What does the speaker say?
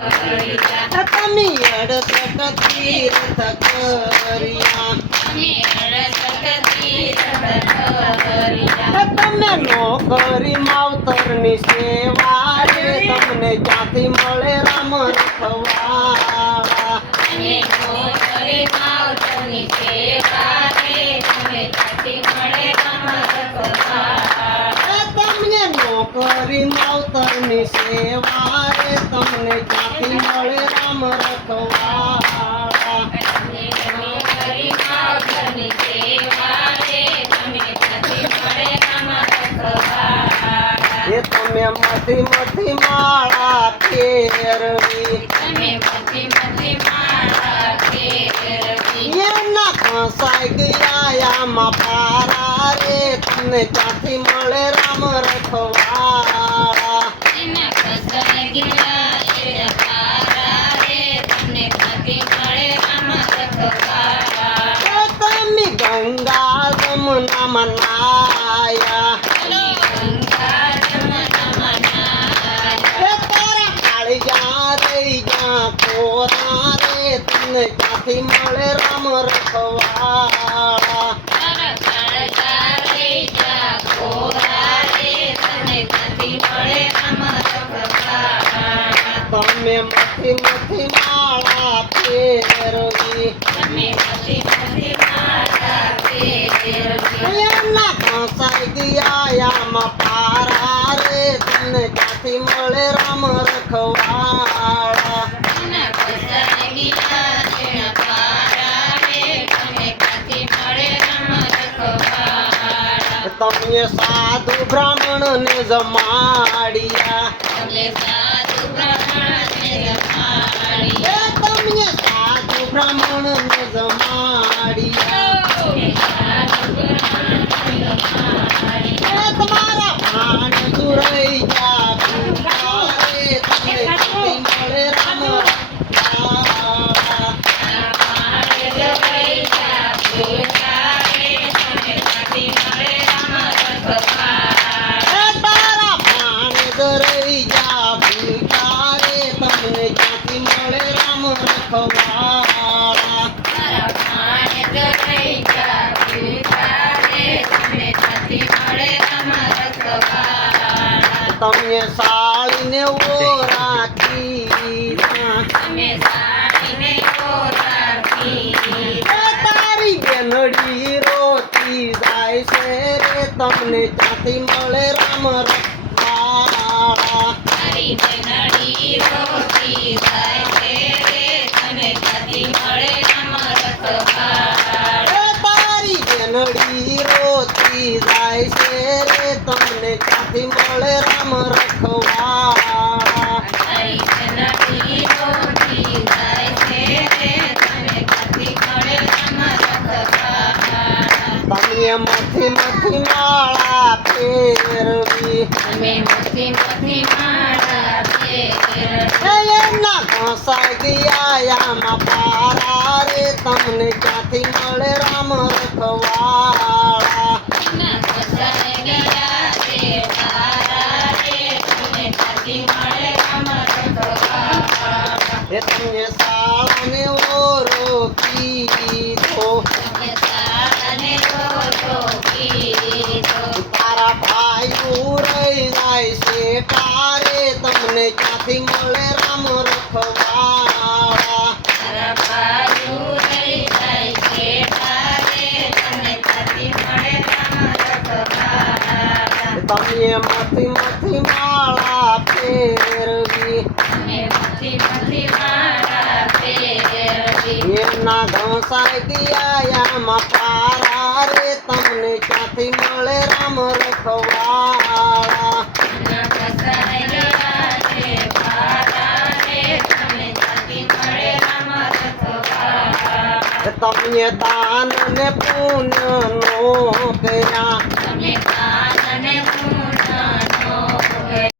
તમે અડસઠ તીર્થ કર્યા તમે નોકરી માવતરની સેવા રે તમને ક્યાંથી મળે રામ રખવાળા તમને નોકરી માવતરની સેવા રે તમને ક્યાંથી મળે રામ રખવાળા તમને નોકરી માવતરની સેવા રે તમને ક્યાંથી મળે રામ રખવાળા એ તમે મથી મથી માળા ફેરવી એના ફસાઈ ગયા આમાં પારા રે તમને ક્યાંથી મળે રામ રખવાળા તમે ગંગા જમનામાં નાયા કોરા રે તમને ક્યાંથી મળે રામ રખવાળા તમે મથી મથી માળા ફેરવી એના ફસાઈ ગયા આમાં પારા રે તમને ક્યાંથી મળે રામ રખવાળા તમે સાધુ બ્રાહ્મણ ને જમાડ્યા તમે સાધુ બ્રાહ્મણ ને જમાડ્યા તમારા ભાન દુરઈ જા રે તમને ક્યાંથી મળે રામ તમે સાળીને ઓરાકી તારી બેનડી રોતી જાય છે રે તમને ક્યાંથી મળે રામ રખવાળા તારી બેનડી રોતી જાય છે રે તમને ક્યાંથી મળે રામ રખવાળા તારી બેનડી રોતી જાય છે રે તમને ક્યાંથી મળે રામ રખવાળા તમે મથી મથી માળા ફેરવી એના ફસાઈ ગયા આમાં પારા રે તમને ક્યાંથી મળે રામ રખવાળા એ તમે સાળાને ઓરો કીધો તારા ભાઈ રહી જાય છે તારે તમને ક્યાંથી મળે રામ રખવાળા તમે મથી મથી માળા ફેરવી એના ઘસાઈ ગયા આમાં પારા રે તમને ક્યાંથી મળે રામ રખવાળા તમે દાન ને પુણ્ય નો કર્યા